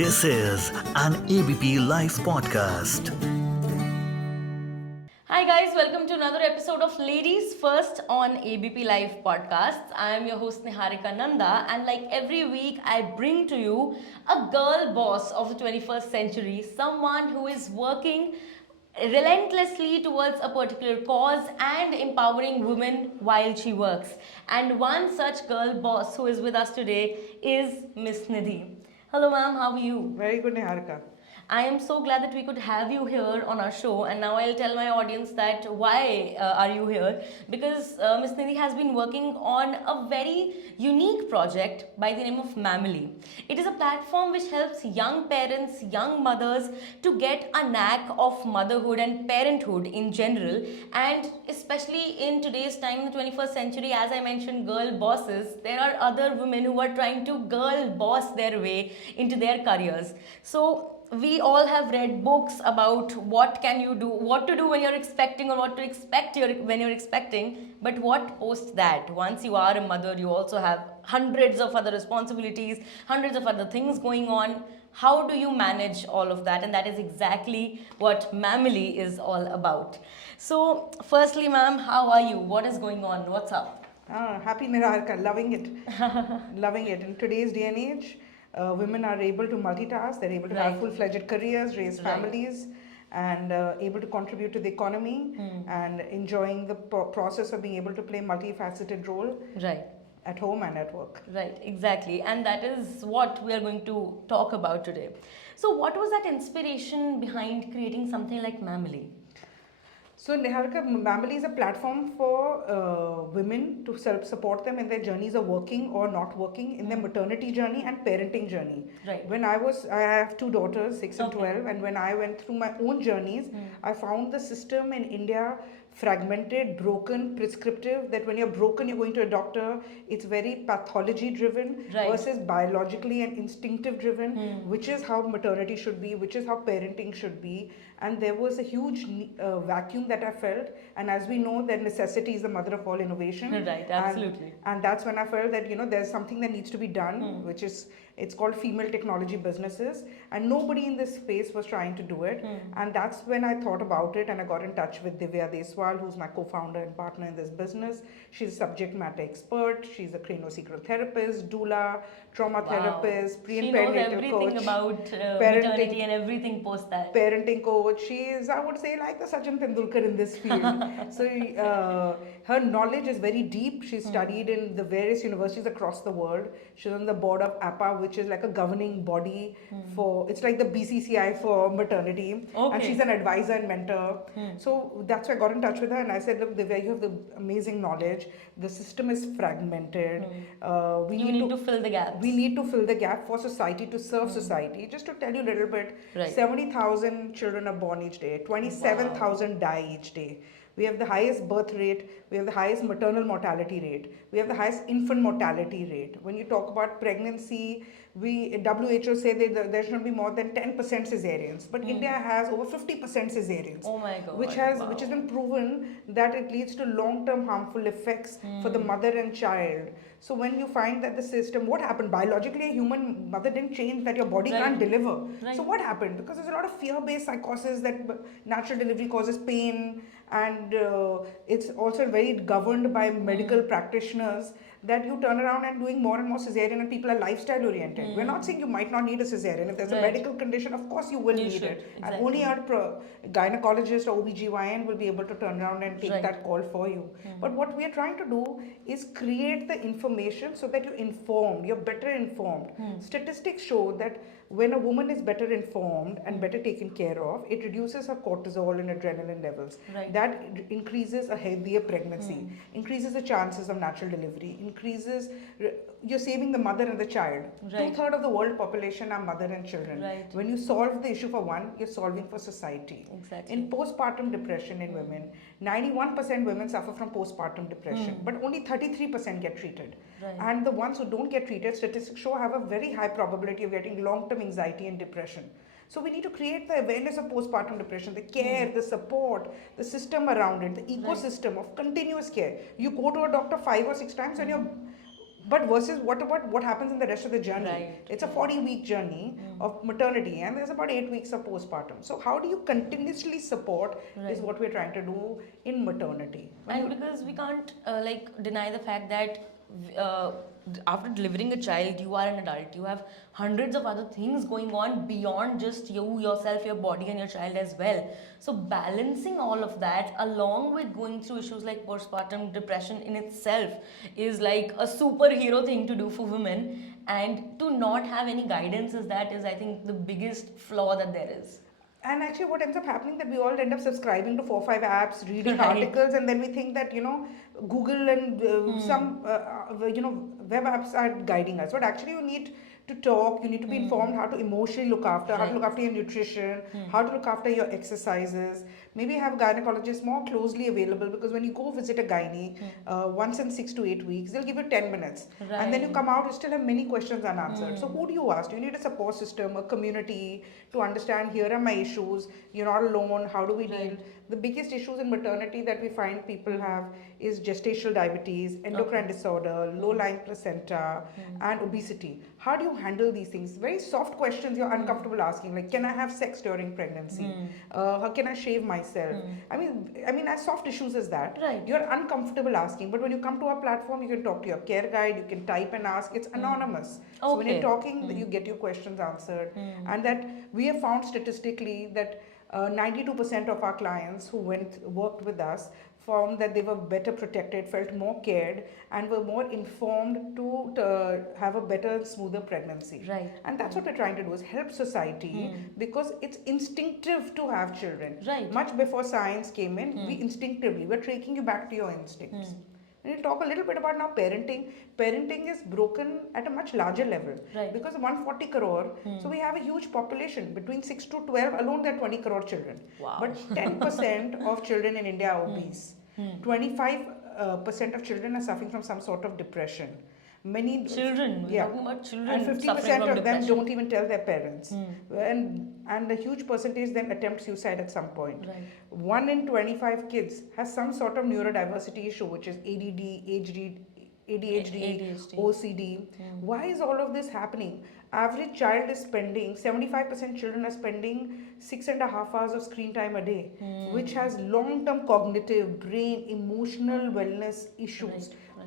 This is an ABP Live Podcast. Hi guys, welcome to another episode of Ladies First on ABP Live Podcasts. I am your host Niharika Nanda, and like every week I bring to you a girl boss of the 21st century, someone who is working relentlessly towards a particular cause and empowering women while she works. And one such girl boss who is with us today is Miss Nidhi. Hello ma'am, how are you? Very good, Niharika. I am so glad that we could have you here on our show, and now I'll tell my audience that why are you here? Because Miss Nidhi has been working on a very unique project by the name of Mamily. It is a platform which helps young parents, young mothers to get a knack of motherhood and parenthood in general, and especially in today's time, in the 21st century, as I mentioned, girl bosses, there are other women who are trying to girl boss their way into their careers. So we all have read books about what can you do, what to do when you're expecting, or what to expect when you're expecting. But what post that? Once you are a mother, you also have hundreds of other responsibilities, hundreds of other things going on. How do you manage all of that? And that is exactly what Mamily is all about. So, firstly, ma'am, how are you? What is going on? What's up? Happy Niharika, loving it. Loving it. In today's day and age, women are able to multitask, they're able to have full-fledged careers, raise families, and able to contribute to the economy and enjoying the process of being able to play multifaceted role at home and at work. Right, exactly. And that is what we are going to talk about today. So, what was that inspiration behind creating something like Mamily? So Niharika, Mamily is a platform for women to support them in their journeys of working or not working, in their maternity journey and parenting journey. Right. I have two daughters, 6 and 12, and when I went through my own journeys, I found the system in India fragmented, broken, prescriptive, that when you're broken, you're going to a doctor. It's very pathology driven versus biologically and instinctive driven, which is how maternity should be, which is how parenting should be. And there was a huge vacuum that I felt. And as we know, that necessity is the mother of all innovation. Right, absolutely. And that's when I felt that, there's something that needs to be done, which is, it's called female technology businesses. And nobody in this space was trying to do it. And that's when I thought about it, and I got in touch with Divya Deswal, who's my co-founder and partner in this business. She's a subject matter expert. She's a craniosacral therapist, doula, trauma therapist, pre and perinatal coach. Everything about maternity and everything post that. Parenting coach. She is, I would say, like the Sachin Tendulkar in this field. So her knowledge is very deep. She's studied in the various universities across the world. She's on the board of APA, which is like a governing body for, it's like the BCCI for maternity. Okay. And she's an advisor and mentor. So that's why I got in touch with her, and I said, look, Divya, you have the amazing knowledge. The system is fragmented. We need to fill the gaps. We need to fill the gap for society, to serve society. Just to tell you a little bit, 70,000 children are born each day, 27,000 die each day. We have the highest birth rate, we have the highest maternal mortality rate, we have the highest infant mortality rate. When you talk about pregnancy, WHO say that there should be more than 10% cesareans, but India has over 50% cesareans. Oh my God! Which has been proven that it leads to long-term harmful effects for the mother and child. So when you find that the system, what happened? Biologically, a human mother didn't change, that your body can't deliver. So what happened? Because there's a lot of fear-based psychosis that natural delivery causes pain, and it's also very governed by medical practitioners, that you turn around and doing more and more cesarean, and people are lifestyle oriented. We're not saying you might not need a cesarean. If there's a medical condition, of course you will need it. Exactly. And only our gynecologist or OBGYN will be able to turn around and take that call for you. But what we are trying to do is create the information so that you're better informed. Statistics show that when a woman is better informed and better taken care of, it reduces her cortisol and adrenaline levels. That increases a healthier pregnancy, increases the chances of natural delivery, you're saving the mother and the child. 2/3 of the world population are mother and children. When you solve the issue for one, you're solving for society. Exactly. In postpartum depression in women, 91% women suffer from postpartum depression, but only 33% get treated. And the ones who don't get treated, statistics show, have a very high probability of getting long-term anxiety and depression. So we need to create the awareness of postpartum depression, the care, the support, the system around it, the ecosystem of continuous care. You go to a doctor 5 or 6 times and you're But versus what about what happens in the rest of the journey? Right. It's a 40-week journey of maternity, and there's about 8 weeks of postpartum. So how do you continuously support is Right. what we're trying to do in maternity. When And you- because we can't deny the fact that uh, after delivering a child, you are an adult. You have hundreds of other things going on beyond just you, yourself, your body, and your child as well. So balancing all of that along with going through issues like postpartum depression in itself is like a superhero thing to do for women. And to not have any guidance is that is I think the biggest flaw that there is. And actually, what ends up happening that we all end up subscribing to 4 5 apps, reading Right. articles, and then we think that Google and some web apps are guiding us. But actually, you need to talk. You need to be informed how to emotionally look after, how to look Right. after your nutrition, how to look after your exercises. Maybe have gynecologists more closely available, because when you go visit a gynae once in 6 to 8 weeks, they'll give you 10 minutes, and then you Right. come out, you still have many questions unanswered. So who do you ask? You need a support system, a community to understand. Here are my issues. You're not alone. How do we deal? Right. The biggest issues in maternity that we find people have is gestational diabetes, endocrine disorder, low-lying placenta, and obesity. How do you handle these things? Very soft questions you're uncomfortable asking, like, can I have sex during pregnancy? How can I shave myself? I mean, as soft issues as that, Right. you're uncomfortable asking. But when you come to our platform, you can talk to your care guide, you can type and ask. It's anonymous. So when you're Okay. talking, you get your questions answered. And that we have found statistically that 92% of our clients who worked with us found that they were better protected, felt more cared, and were more informed to have a better, smoother pregnancy. Right. And that's what we're trying to do, is help society, because it's instinctive to have children. Right. Much before science came in, we instinctively, we're taking you back to your instincts. And we'll talk a little bit about now parenting. Parenting is broken at a much larger level. Right. Because 140 crore, so we have a huge population. Between 6 to 12 alone, there are 20 crore children. Wow. But 10% of children in India are obese. 25% of children are suffering from some sort of depression. Many Children, we're yeah, talking about children and suffering 50% from of them depression. don't even tell their parents, and a huge percentage then attempt suicide at some point. Right. 1 in 25 kids has some sort of neurodiversity issue, which is ADD, ADHD, OCD. Why is all of this happening? Average child is spending 75% children are spending 6.5 hours of screen time a day, which has long-term cognitive, brain, emotional wellness issues. Right.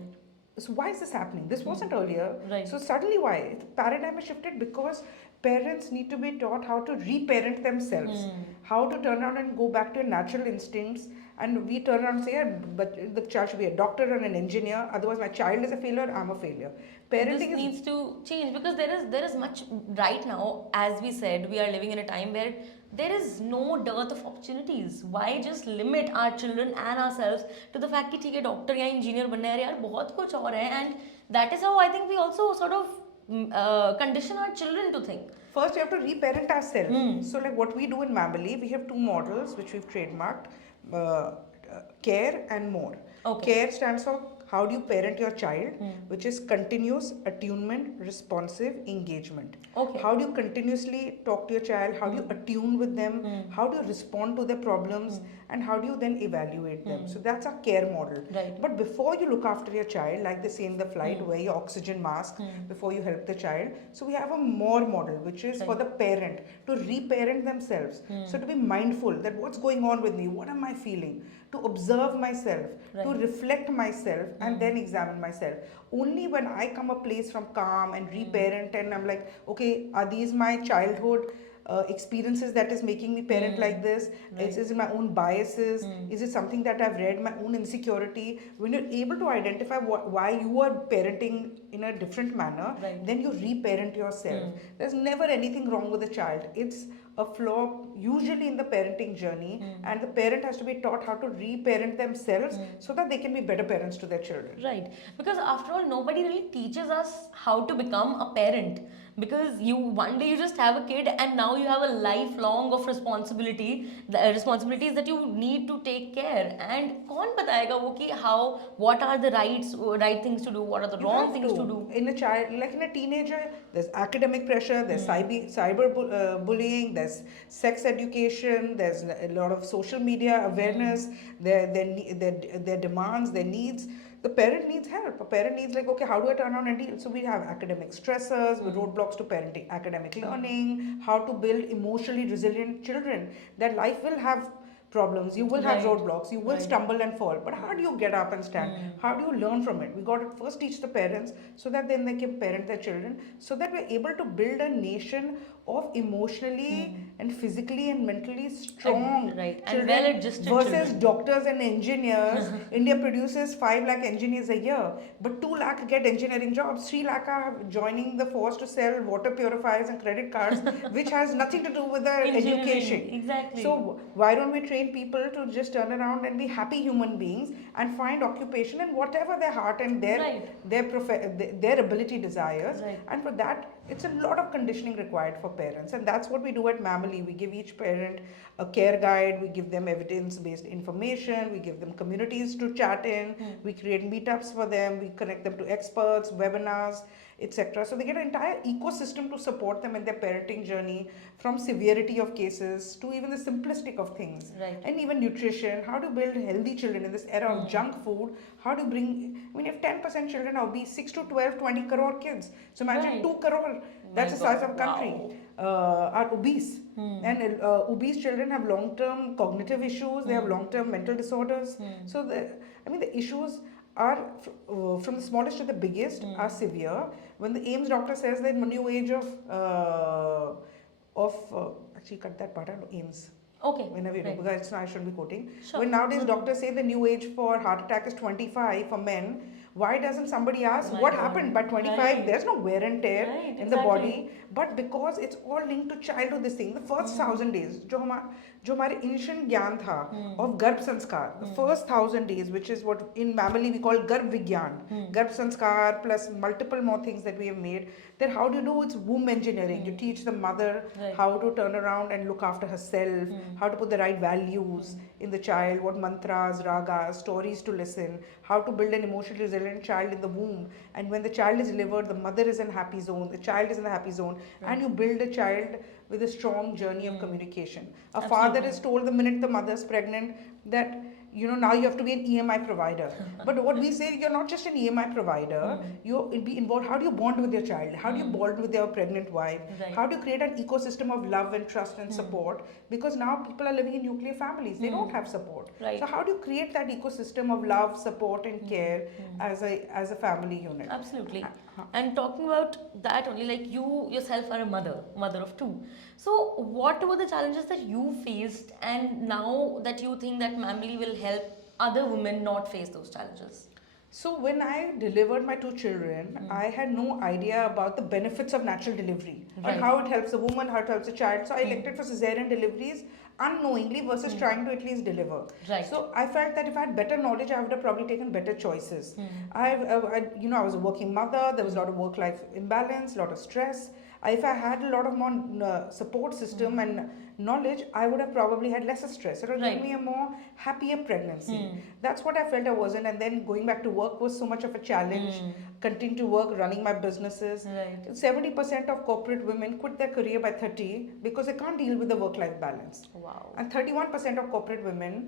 So why is this happening? This wasn't earlier. Right. So suddenly why? The paradigm has shifted because parents need to be taught how to reparent themselves, how to turn around and go back to your natural instincts. And we turn around and say, yeah, but the child should be a doctor and an engineer. Otherwise, my child is a failure. I'm a failure. Parenting This is needs to change because there is much right now. As we said, we are living in a time where there is no dearth of opportunities. Why just limit our children and ourselves to the fact कि ठीक है doctor या engineer बनना है यार बहुत कुछ और है and that is how I think we also sort of condition our children to think. first, you have to reparent ourselves. So, like what we do in Mamily, we have 2 models which we've trademarked: care and more. Okay. Care stands for how do you parent your child, which is continuous attunement, responsive engagement. Okay. How do you continuously talk to your child? How do you attune with them? How do you respond to their problems? And how do you then evaluate them? So that's our care model. Right. But before you look after your child, like they say in the flight, wear your oxygen mask before you help the child. So we have a more model, which is for the parent to reparent themselves. So to be mindful that what's going on with me, what am I feeling? To observe myself, to reflect myself, and then examine myself. Only when I come a place from calm and reparent, and I'm like, okay, are these my childhood experiences that is making me parent like this? Is it my own biases? Is it something that I've read, my own insecurity? When you're able to identify why you are parenting in a different manner, then you reparent yourself. There's never anything wrong with a child. It's a flaw usually in the parenting journey, and the parent has to be taught how to reparent themselves so that they can be better parents to their children. Right. Because after all, nobody really teaches us how to become a parent. Because one day you just have a kid and now you have a lifelong of responsibilities that you need to take care. And कौन बताएगा वो कि what are the right things to do, what are the You wrong have things to do. In a child, like in a teenager, there's academic pressure, there's cyber bullying, there's sex education, there's a lot of social media awareness, their demands, their needs. the parent needs help. A parent needs like, okay, how do I turn around and deal? So we have academic stressors, roadblocks to parenting, academic learning, how to build emotionally resilient children. That life will have problems, you will have Right. roadblocks, you will Right. stumble and fall. But how do you get up and stand? How do you learn from it? We got to first teach the parents so that then they can parent their children, so that we're able to build a nation of emotionally and physically and mentally strong Right. And children well-adjusted versus children. doctors and engineers. India produces 5 lakh engineers a year, but 2 lakh get engineering jobs. 3 lakh are joining the force to sell water purifiers and credit cards, which has nothing to do with their Engineering, education. exactly. So why don't we train people to just turn around and be happy human beings and find occupation in whatever their heart and Right. their ability desires. Right. And for that, it's a lot of conditioning required for parents, and that's what we do at Mamily. We give each parent a care guide, we give them evidence-based information, we give them communities to chat in, we create meetups for them, we connect them to experts, webinars, etc. So they get an entire ecosystem to support them in their parenting journey, from severity of cases to even the simplistic of things. Right. And even nutrition, how to build healthy children in this era of junk food, how to bring, I mean, if 10% children are obese, 6 to 12, 20 crore kids. So imagine Right. 2 crore, that's the size of a country, are obese. And obese children have long-term cognitive issues, they have long-term mental disorders. So the issues are from the smallest to the biggest are severe. When the AIMS doctor says that new age actually cut that part out, AIMS. Okay. Whenever you do, Right. because I shouldn't be quoting. Sure. When nowadays doctors say the new age for heart attack is 25 for men, why doesn't somebody ask My what God. happened by 25? Right. There's no wear and tear Right, in the exactly. body, but because it's all linked to childhood, this thing, the first 1000 days, जो हमारे ancient ज्ञान था of गर्भ संस्कार, the first 1000 days, which is what in Mamily we call गर्भ विज्ञान, गर्भ संस्कार plus multiple more things that we have made. Then how do you do? It's womb engineering. You teach the mother Right. how to turn around and look after herself, how to put the right values in the child, what mantras, ragas, stories to listen, how to build an emotionally resilient child in the womb. And when the child is delivered, the mother is in happy zone, the child is in the happy zone, and you build a child with a strong journey of communication. A father is told the minute the mother is pregnant that now you have to be an EMI provider. But what we say, you're not just an EMI provider, you be involved. How do you bond with your child? How do you bond with your pregnant wife? Right. How do you create an ecosystem of love and trust and support? Because now people are living in nuclear families, they don't have support. Right. So how do you create that ecosystem of love, support and care as a family unit? Absolutely. And talking about that only, like you yourself are a mother of two. So what were the challenges that you faced, and now that you think that Mamily will help other women not face those challenges? So when I delivered my 2 children, I had no idea about the benefits of natural delivery Right. and how it helps a woman, how it helps a child. So I elected for cesarean deliveries unknowingly versus trying to at least deliver. Right. So I felt that if I had better knowledge, I would have probably taken better choices. I was a working mother. There was a lot of work-life imbalance, a lot of stress. If I had a lot of more support system and knowledge, I would have probably had lesser stress. It would have Right. given me a more happier pregnancy. That's what I felt I wasn't. And then going back to work was so much of a challenge. Continuing to work, running my businesses. Right. 70% of corporate women quit their career by 30 because they can't deal with the work-life balance. Wow. And 31% of corporate women,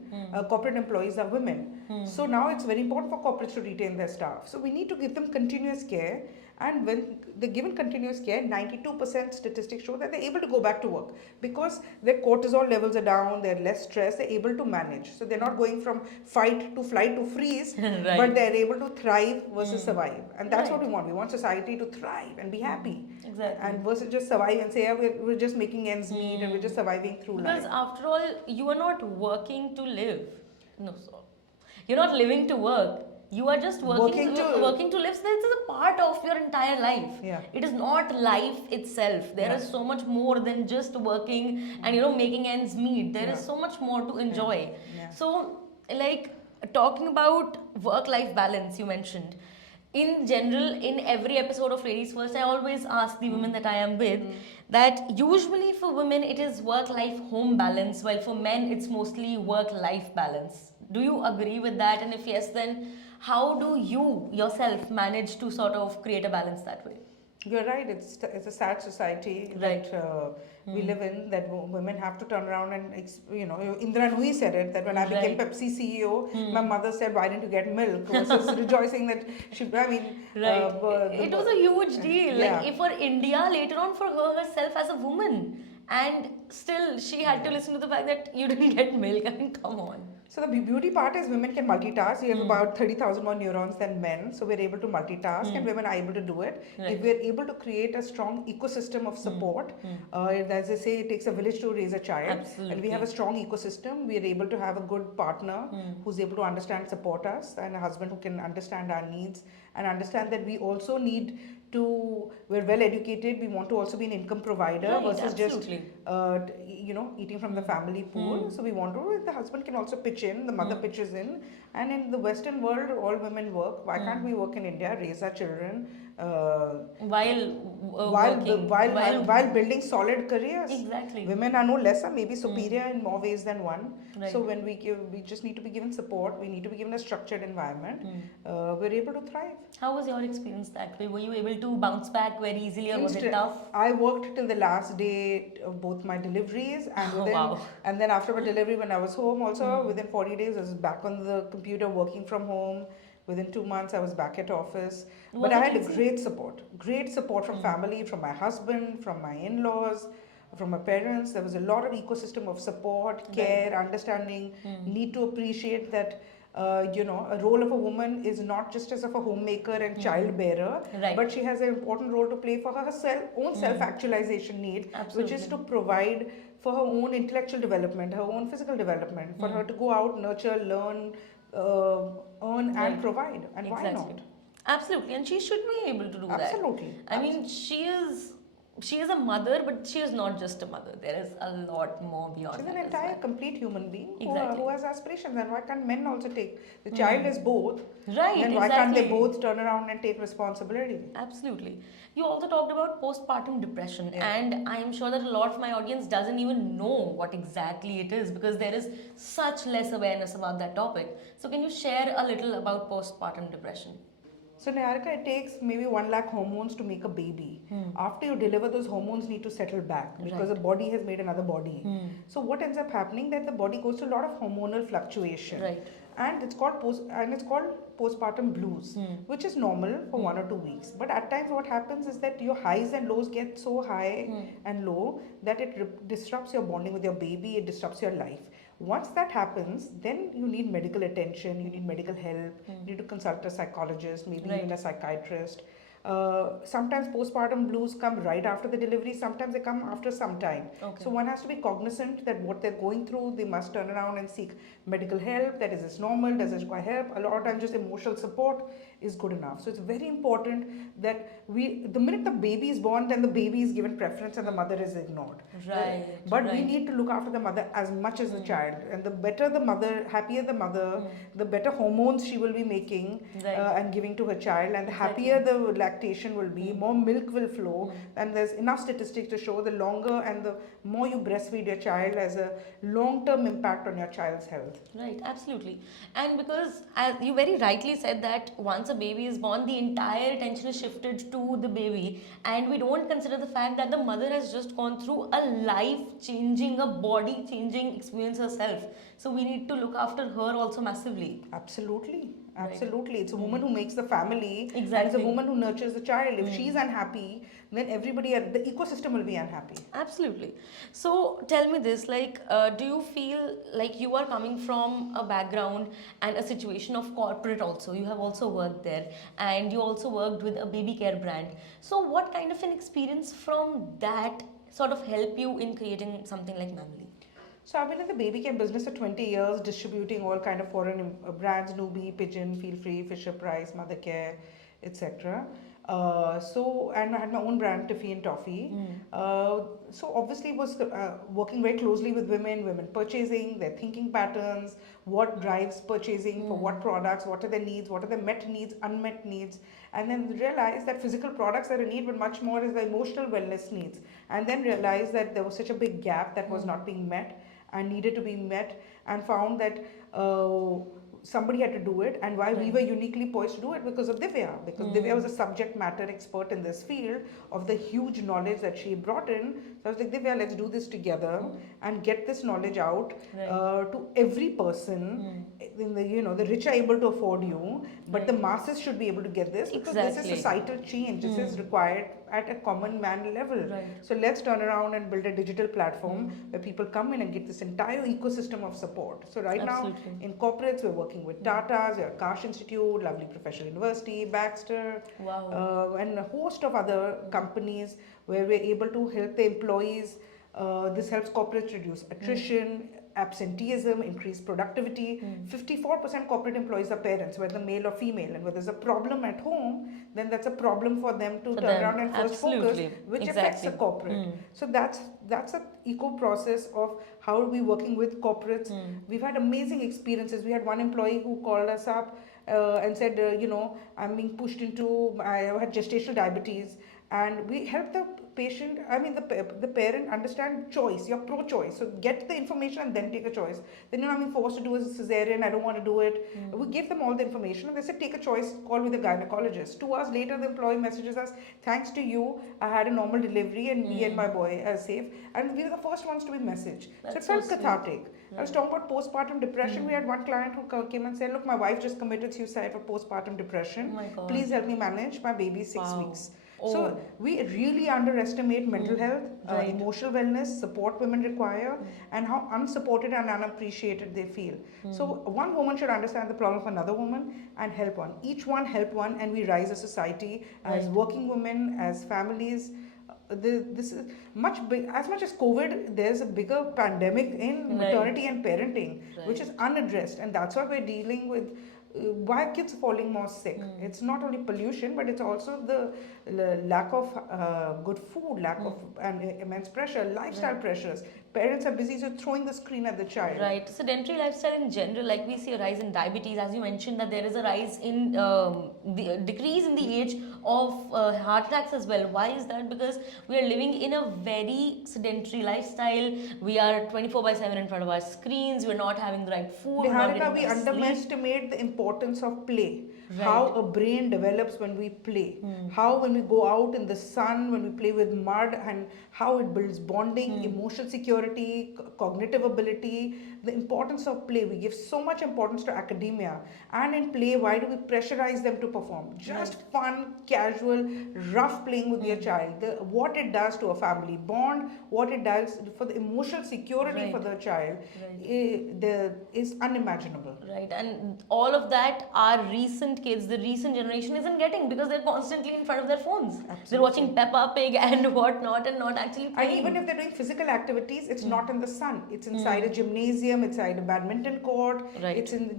corporate employees are women. So now it's very important for corporates to retain their staff. So we need to give them continuous care. And when they're given continuous care, 92% statistics show that they're able to go back to work because their cortisol levels are down, they're less stressed, they're able to manage. So they're not going from fight to flight to freeze, Right. but they're able to thrive versus survive. And that's what Right. we want. We want society to thrive and be happy. Exactly. And versus just survive and say, yeah, we're just making ends meet and we're just surviving through Because life. after all, you are not working to live. No, so you're not living to work. You are just working to live. So that's a part of your entire life. Yeah. It is not life itself. There Yeah. is so much more than just working and making ends meet. There is Yeah. so much more to enjoy. Yeah. So, like talking about work-life balance, you mentioned. In general, in every episode of Ladies First, I always ask the women that I am with that usually for women it is work-life home balance, while for men it's mostly work-life balance. Do you agree with that? And if yes, then how do you yourself manage to sort of create a balance that way? You're right. It's a sad society Right. that we live in. That women have to turn around and Indra Nui said it that when I became Right. Pepsi CEO, my mother said, "Why didn't you get milk?" Versus rejoicing that she. I mean, Right. the It was a huge deal. Like yeah. if for India later on for her herself as a woman, and still she had to Yeah. listen to the fact that you didn't get milk. I mean, come on. So the beauty part is women can multitask. We have Hmm. about 30,000 more neurons than men, so we're able to multitask, and Hmm. women are able to do it. If Right. we're able to create a strong ecosystem of Hmm. support, Hmm. as they say, it takes a village to raise a child, and we have a Absolutely. strong ecosystem. We are able to have a good partner Hmm. who's able to understand, support us, and a husband who can understand our needs and understand that we also need to. We're well educated. We want to also be an income provider Right. versus just Absolutely. eating from the Hmm. family pool. Hmm. So we want to, the husband can also pitch in, the mother Hmm. pitches in, and in the Western world, all women work. Why can't Hmm. we work in India, raise our children, uh, While while working, while building solid careers? exactly. Women are no lesser, maybe Hmm. superior in more ways than one. So Right. when we just need to be given support. We need to be given a structured environment. Hmm. We're able to thrive. How was your experience that way? Were you able to bounce back very easily, or was it Instant. tough? I worked till the last day of both my deliveries, and Oh, within wow. and then after my delivery, when I was home, also Hmm. within 40 days, I was back on the computer working from home. Within 2 months, I was back at office. But Was I it had a easy? great support from Hmm. family, from my husband, from my in-laws, from my parents. There was a lot of ecosystem of support, Right. care, understanding. Hmm. Need to appreciate that. A role of a woman is not just as of a homemaker and Hmm. childbearer, Right. but she has an important role to play for her own Hmm. self-actualization need, which is Absolutely. to provide for her own intellectual development, her own physical development, for Hmm. her to go out, nurture, learn, uh, earn, and Right. provide. And why Exactly. not? Absolutely. And she should be able to do that. Absolutely. I mean, she is a mother, but she is not just a mother. There is a lot more beyond She's an that as entire well. complete human being Exactly. who has aspirations. And why can't men also take? The child Hmm. is both. Right, Then why can't they exactly. both turn around and take responsibility? Absolutely. You also talked about postpartum depression, Yeah. and I am sure that a lot of my audience doesn't even know what exactly it is because there is such less awareness about that topic. So, can you share a little about postpartum depression? So, Niharika, it takes maybe 1 lakh hormones to make a baby. Hmm. After you deliver, those hormones need to settle back because the Right. body has made another body. Hmm. So, what ends up happening that the body goes through a lot of hormonal fluctuation, Right. and it's called postpartum blues, Hmm. which is normal for Hmm. 1 or 2 weeks. But at times, what happens is that your highs and lows get so high Hmm. and low that it disrupts your bonding with your baby. It disrupts your life. Once that happens, then you need medical attention, you need medical help, Hmm. you need to consult a psychologist, maybe Right. even a psychiatrist. Sometimes postpartum blues come right after the delivery, sometimes they come after some time. Okay. So one has to be cognizant that what they're going through, they must turn around and seek medical help. That is this normal? Does it require help? A lot of times just emotional support is good enough. So it's very important that the minute the baby is born, then the baby is given preference and the mother is ignored. Right. But we Right. need to look after the mother as much as the Hmm. child. And the better the mother, happier the mother, Hmm. the better hormones she will be making Right. and giving to her child, and the Exactly. happier the lactation will be, Hmm. more milk will flow, Hmm. and there's enough statistics to show the longer and the more you breastfeed your child has a long-term impact on your child's health. Right, absolutely. And because, as you very rightly said, that once a baby is born, the entire attention is shifted to the baby, and we don't consider the fact that the mother has just gone through a life changing, a body changing experience herself. So, we need to look after her also massively. Absolutely. Right. Absolutely. It's a Hmm. woman who makes the family and it's a Exactly. woman who nurtures the child. If Hmm. she's unhappy, then the ecosystem will be unhappy. Absolutely. So tell me this, like, do you feel like you are coming from a background and a situation of corporate also? You have also worked there and you also worked with a baby care brand. So what kind of an experience from that sort of help you in creating something like Mamily? So I've been in the baby care business for 20 years, distributing all kind of foreign brands, Nubi, Pigeon, Feel Free, Fisher Price, Mother Care, etc. And I had my own brand, Tiffy and Toffee. Mm. So obviously was working very closely with women purchasing, their thinking patterns, what drives purchasing for what products, what are their needs, what are their met needs, unmet needs, and then realize that physical products are a need, but much more is the emotional wellness needs. And then realize that there was such a big gap that was not being met and needed to be met, and found that somebody had to do it, and why we were uniquely poised to do it because of Divya. Because Divya was a subject matter expert in this field of the huge knowledge that she brought in. So I was like, Divya, let's do this together and get this knowledge out to every person. In the the rich are able to afford you, but the masses should be able to get this because this is societal change. This is required at a common man level. So let's turn around and build a digital platform where people come in and get this entire ecosystem of support. So right now in corporates, we're working with Tata's, Akash Institute, Lovely Professional University, Baxter, and a host of other companies where we're able to help the employees. This helps corporates reduce attrition, absenteeism, increase productivity. 54% corporate employees are parents, whether male or female, and where there's a problem at home, then that's a problem for them to turn around and first focus, which affects the corporate. So that's an eco process of how are we working with corporates. We've had amazing experiences. We had one employee who called us up and said, I'm being pushed into, I had gestational diabetes, and we helped the patient, the parent understand choice. You're pro-choice, so get the information and then take a choice. Then I'm being forced to do a cesarean, I don't want to do it. We gave them all the information and they said take a choice, call with a gynecologist. 2 hours later the employee messages us, thanks to you I had a normal delivery and me and my boy are safe, and we were the first ones to be messaged. So it felt cathartic. I was talking about postpartum depression. We had one client who came and said, look, my wife just committed suicide for postpartum depression. Please help me manage, my baby is 6 weeks. So we really underestimate mental health, emotional wellness, support women require, and how unsupported and unappreciated they feel. So one woman should understand the problem of another woman and help one. Each one help one, and we rise as society, as working women, as families. This is much big. As much as COVID, there's a bigger pandemic in maternity and parenting, which is unaddressed, and that's why we're dealing with. Why are kids falling more sick? It's not only pollution, but it's also the lack of good food, lack of immense pressure, lifestyle pressures. Parents are busy so throwing the screen at the child. Right. Sedentary lifestyle in general, like we see a rise in diabetes, as you mentioned that there is a rise in the decrease in the age of heart attacks as well. Why is that? Because we are living in a very sedentary lifestyle. We are 24/7 in front of our screens. We're not having the right food. Niharika, we underestimate the importance of play. How a brain develops when we play. How when we go out in the sun, when we play with mud, and how it builds bonding, emotional security, cognitive ability, the importance of play. We give so much importance to academia. And in play, why do we pressurize them to perform? Just fun, casual, rough playing with your child. What it does to a family bond, what it does for the emotional security for the child is unimaginable. Right, and all of that our recent kids, the recent generation isn't getting because they're constantly in front of their phones. They're watching Peppa Pig and whatnot and not actually playing. And even if they're doing physical activities, it's not in the sun. It's inside a gymnasium, inside a badminton court, it's in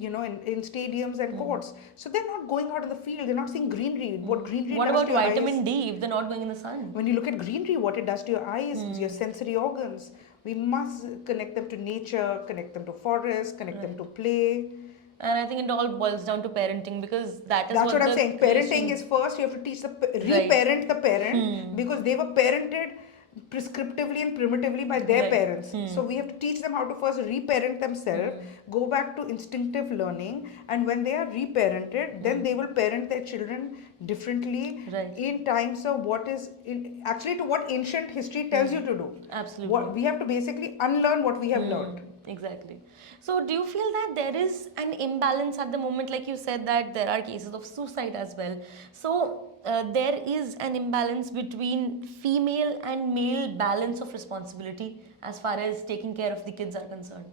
in stadiums and courts. So they're not going out in the field, they're not seeing greenery. What greenery What does about to your vitamin eyes, D if they're not going in the sun? when you look at greenery, what it does to your eyes, your sensory organs. We must connect them to nature, connect them to forests, connect them to play. And I think it all boils down to parenting because that's what I'm saying. Parenting is first. You have to teach reparent the parent because they were parented prescriptively and primitively by their parents. So we have to teach them how to first reparent themselves, go back to instinctive learning, and when they are reparented, then they will parent their children differently in times of what is actually to what ancient history tells you to do. Absolutely. What we have to basically unlearn what we have learned. Exactly. So do you feel that there is an imbalance at the moment? Like you said that there are cases of suicide as well. So there is an imbalance between female and male balance of responsibility as far as taking care of the kids are concerned.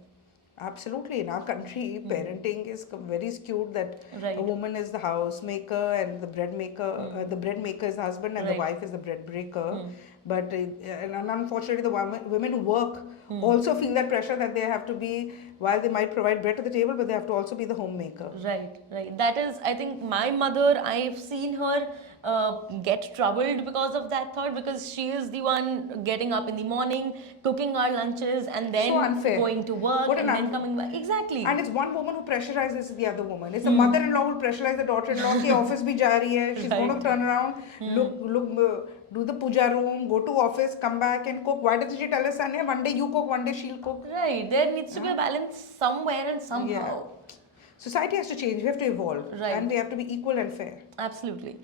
Absolutely. In our country, parenting is very skewed that a woman is the housemaker and the bread maker. The bread maker is the husband and the wife is the bread breaker. But and unfortunately, the women who work also feel that pressure that they have to be, while they might provide bread to the table, but they have to also be the homemaker. Right. That is, I think, my mother, I've seen her get troubled because of that thought, because she is the one getting up in the morning, cooking our lunches, and then going to work and then coming back. Exactly. And it's one woman who pressurizes the other woman. It's the mother-in-law who pressurizes the daughter-in-law. Ki office bhi ja rahi hai. She's going to turn around, do the puja room, go to office, come back and cook. Why doesn't she tell her son, hey, one day you cook, one day she'll cook? Right. There needs to be a balance somewhere and somehow. society has to change. We have to evolve, Right. and we have to be equal and fair. Absolutely.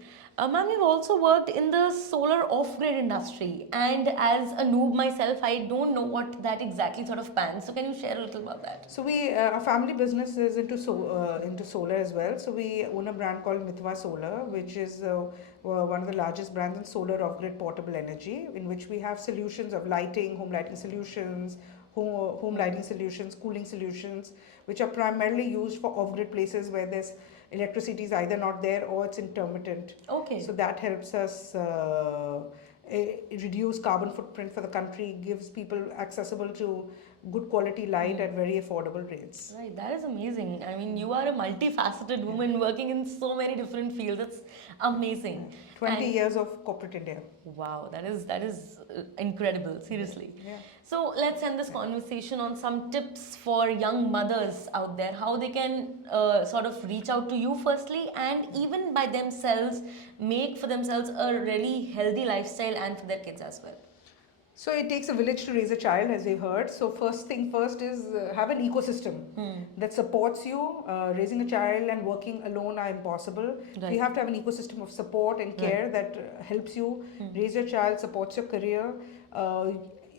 Ma'am, you've also worked in the solar off-grid industry, and as a noob myself, I don't know what that exactly sort of pans. So, can you share a little about that? So our family business is into solar as well. So we own a brand called Mithwa Solar, which is one of the largest brands in solar off-grid portable energy, in which we have solutions of lighting, home lighting solutions, home lighting solutions, cooling solutions, which are primarily used for off-grid places where there's electricity is either not there or it's intermittent. Okay. So that helps us reduce carbon footprint for the country, gives people accessible to good quality light at very affordable rates. Right, that is amazing. I mean, you are a multifaceted woman working in so many different fields. That's amazing. 20 And- years of corporate India. Wow, that is incredible. Seriously. Yeah. So let's end this conversation on some tips for young mothers out there, how they can sort of reach out to you firstly, and even by themselves make for themselves a really healthy lifestyle and for their kids as well. So it takes a village to raise a child, as we've heard. So first thing first is have an ecosystem that supports you. Raising a child and working alone are impossible. Right. You have to have an ecosystem of support and care that helps you raise your child, supports your career.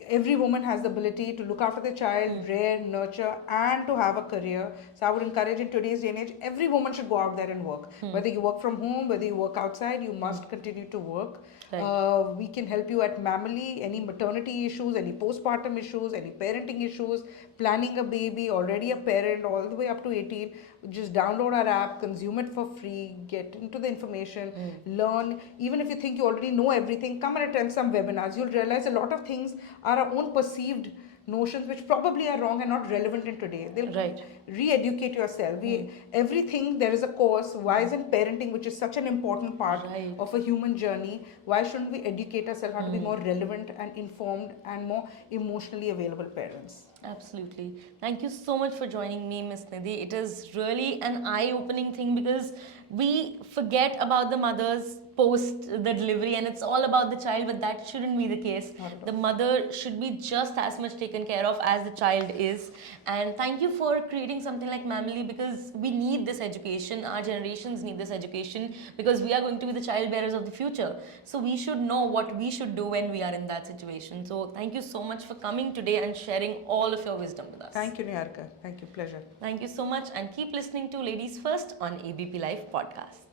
Every woman has the ability to look after the child, rear, nurture, and to have a career. So I would encourage in today's day and age, every woman should go out there and work. Whether you work from home, whether you work outside, you must continue to work. Right. We can help you at Mamily, any maternity issues, any postpartum issues, any parenting issues, planning a baby, already a parent, all the way up to 18. Just download our app, consume it for free, get into the information, learn. Even if you think you already know everything, come and attend some webinars. You'll realize a lot of things are our own perceived notions which probably are wrong and not relevant in today. They'll Right. re-educate yourself. Everything, there is a course. Why isn't parenting, which is such an important part Right. of a human journey, why shouldn't we educate ourselves how to be more relevant and informed and more emotionally available parents? Absolutely. Thank you so much for joining me, Miss Nidhi. It is really an eye-opening thing because we forget about the mothers post the delivery and it's all about the child, but that shouldn't be the case. Not at all. The mother should be just as much taken care of as the child is. And thank you for creating something like Mamily because we need this education. Our generations need this education because we are going to be the child bearers of the future. So we should know what we should do when we are in that situation. So thank you so much for coming today and sharing all of your wisdom with us. Thank you, Niharika. Thank you. Pleasure. Thank you so much and keep listening to Ladies First on ABP Live Podcasts.